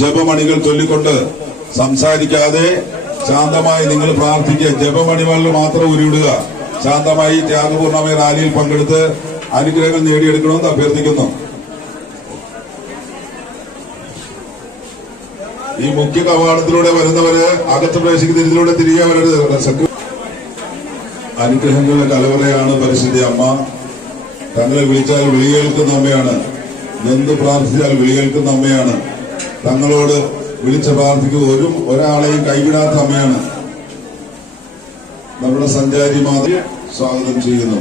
ജപമണികൾ ചൊല്ലിക്കൊണ്ട് സംസാരിക്കാതെ ശാന്തമായി നിങ്ങൾ പ്രാർത്ഥിക്കുക. ജപമണികൾ മാത്രം ഉരുവിടുക. ശാന്തമായി ത്യാഗപൂർണമായ റാലിയിൽ പങ്കെടുത്ത് അനുഗ്രഹങ്ങൾ നേടിയെടുക്കണമെന്ന് അഭ്യർത്ഥിക്കുന്നു. ഈ മുഖ്യ കവാടത്തിലൂടെ വരുന്നവര് അകത്ത് പ്രവേശിക്കുന്ന ഇതിലൂടെ തിരികെ വരരുത്. അനുഗ്രഹങ്ങളുടെ കലവറയാണ് പരിശുദ്ധ അമ്മ. തങ്ങളെ വിളിച്ചാൽ വിളികേൽക്കുന്ന അമ്മയാണ്. എന്ത് പ്രാർത്ഥിച്ചാൽ വിളികേൽക്കുന്ന അമ്മയാണ്. തങ്ങളോട് വിളിച്ച പ്രാർത്ഥിക്കുക ഒരാളെയും കൈവിടാത്ത അമ്മയാണ്. നമ്മുടെ സഞ്ചാരി മാതൃ സ്വാഗതം ചെയ്യുന്നു.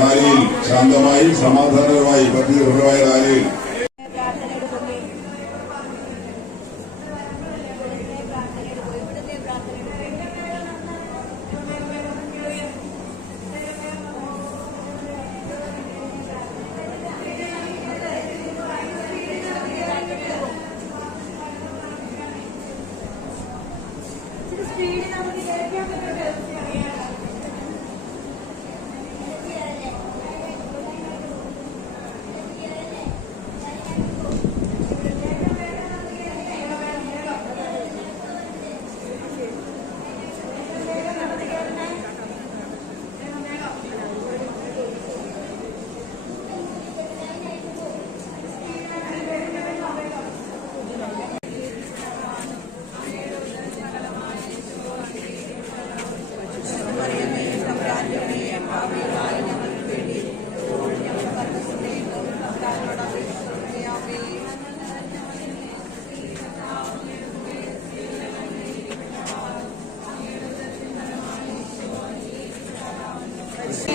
റാലിയിൽ ശാന്തമായി സമാധാനപരമായി ഭക്തിപരമായ റാലിയിൽ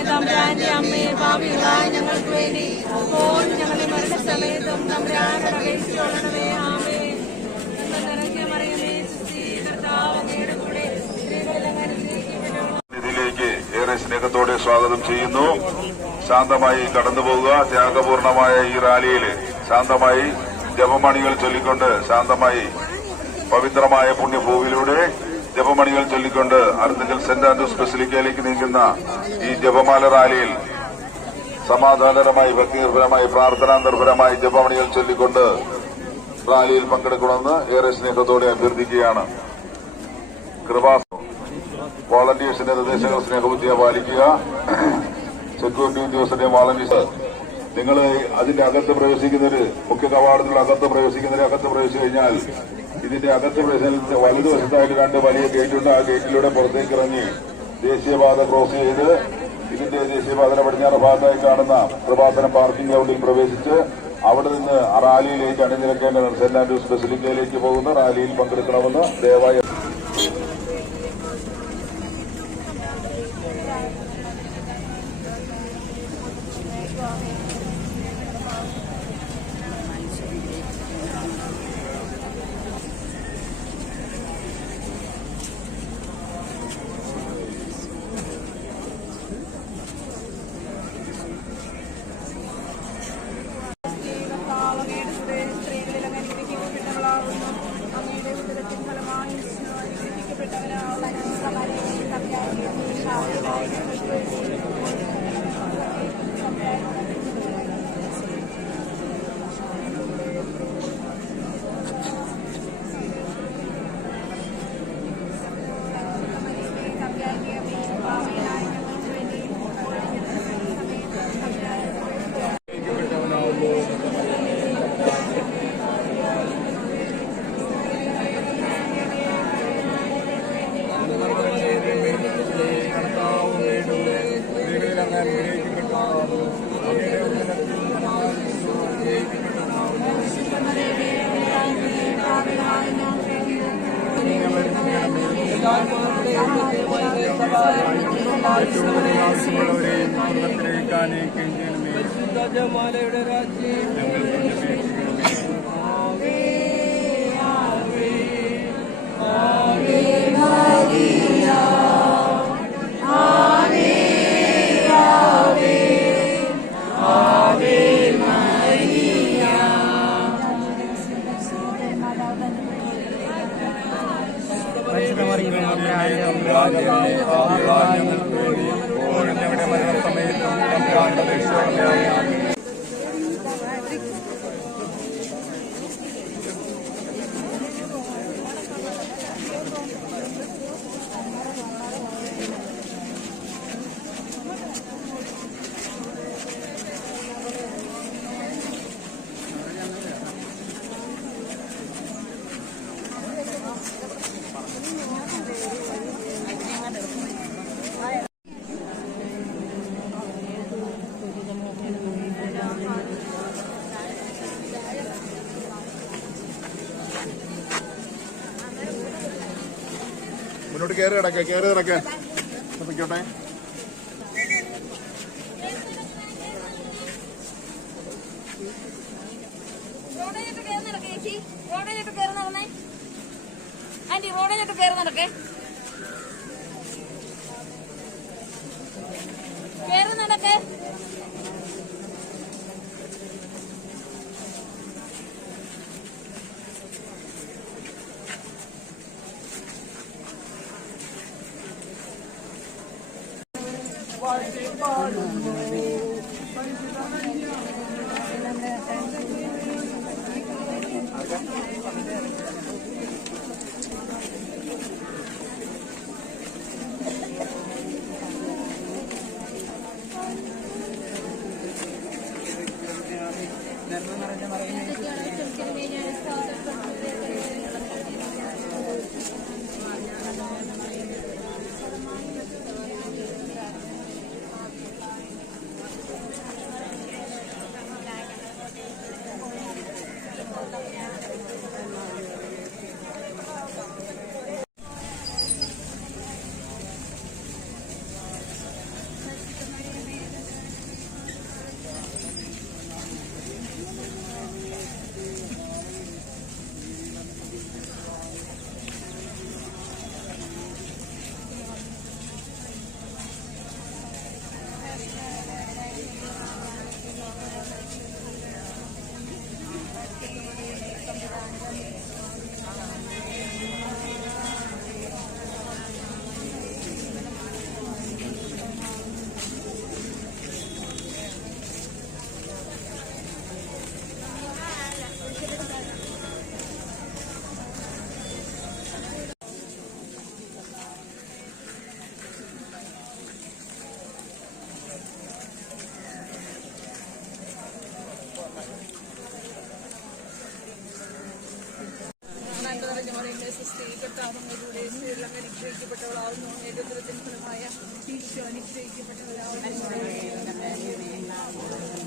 തമ്പുരാന്റെ അമ്മയെ പാപികളായ ഞങ്ങൾക്ക് വേണ്ടി ഇപ്പോൾ ഞങ്ങളുടെ മരണസമയത്തും തമ്പുരാനോട് അപേക്ഷിച്ചുകൊള്ളണമേ. ആമേൻ. നിറഞ്ഞ മറിയമേ, കർത്താവ് അങ്ങയുടെ കൂടെ സ്ത്രീകളെല്ലാം അനുഗ്രഹിക്കപ്പെട്ടവളാകുന്നു. ഇതിലേക്ക് ഏറെ സ്നേഹത്തോടെ സ്വാഗതം ചെയ്യുന്നു. ശാന്തമായി കടന്നുപോകുക. ത്യാഗപൂർണമായ ഈ റാലിയിൽ ശാന്തമായി ജപമണികൾ ചൊല്ലിക്കൊണ്ട് ശാന്തമായി പവിത്രമായ പുണ്യഭൂവിലൂടെ ജപമണികൾ ചൊല്ലിക്കൊണ്ട് അർദ്ധങ്കൽ സെന്റ് ആൻഡ്രൂസ് ബസിലിക്കയിലേക്ക് നീങ്ങുന്ന ഈ ജപമാല റാലിയിൽ സമാധാനപരമായി ഭക്തിനിർഭരമായി പ്രാർത്ഥനാനിർഭരമായി ജപമണികൾ ചൊല്ലിക്കൊണ്ട് റാലിയിൽ പങ്കെടുക്കണമെന്ന് ഏറെ സ്നേഹത്തോടെ അഭ്യർത്ഥിക്കുകയാണ്. വോളണ്ടിയേഴ്സിന്റെ നിർദ്ദേശങ്ങൾ സ്നേഹബുദ്ധിയെ പാലിക്കുക. സെക്യൂരിറ്റി ഉദ്യോഗസ്ഥന്റെ വോളണ്ടിയേഴ്സ് നിങ്ങൾ അതിന്റെ അകത്ത് പ്രവേശിക്കുന്നവര് മുഖ്യ കവാടത്തിലുള്ള അകത്ത് പ്രവേശിച്ചു കഴിഞ്ഞാൽ ഇതിന്റെ അകത്ത് പ്രവേശനത്തിന് വലതുവശത്തായിട്ട് 2 വലിയ ഗേറ്റുണ്ട്. ആ ഗേറ്റിലൂടെ പുറത്തേക്ക് ഇറങ്ങി ദേശീയപാത ക്രോസ് ചെയ്ത് ഇതിന്റെ ദേശീയപാതയുടെ പടിഞ്ഞാറ് ഭാഗത്തായി കാണുന്ന കൃപാസനം പാർക്കിംഗ് ഗ്രൌണ്ടിൽ പ്രവേശിച്ച് അവിടെ നിന്ന് റാലിയിലേക്ക് അണിനിരക്കേണ്ട സെന്റ് ആൻഡ്രൂസ് ബസിലിക്കയിലേക്ക് പോകുന്ന റാലിയിൽ പങ്കെടുക്കണമെന്ന് ദയവായി അങ്ങയുടെ ഉദരത്തിൻ ഫലമായി ജപമാലയുടെ രാജ്യം ഞങ്ങൾക്ക് വേണ്ടി ഇപ്പോഴും ഞങ്ങളുടെ മരണസമയത്തും തമ്പുരാനോട് അപേക്ഷിച്ചുകൊള്ളണമേ. ആമേൻ. മുന്നോട്ട് കയറി കിടക്കാൻ പൊയ്ക്കോട്ടെ. റോഡിലോട്ട് കയറി നടക്കേ ചേച്ചി, റോഡിലോട്ട് കയറി നടന്നേ ആന്റി, റോഡിലോട്ട് കയറി നടക്കേ, കയറി നടക്കേ. അനുഗ്രഹിക്കപ്പെട്ടവളാവുന്നു, ഏകോദരത്തിൻ ഫലമായ ഈശോ അനുഗ്രഹിക്കപ്പെട്ടവരാവുന്നു.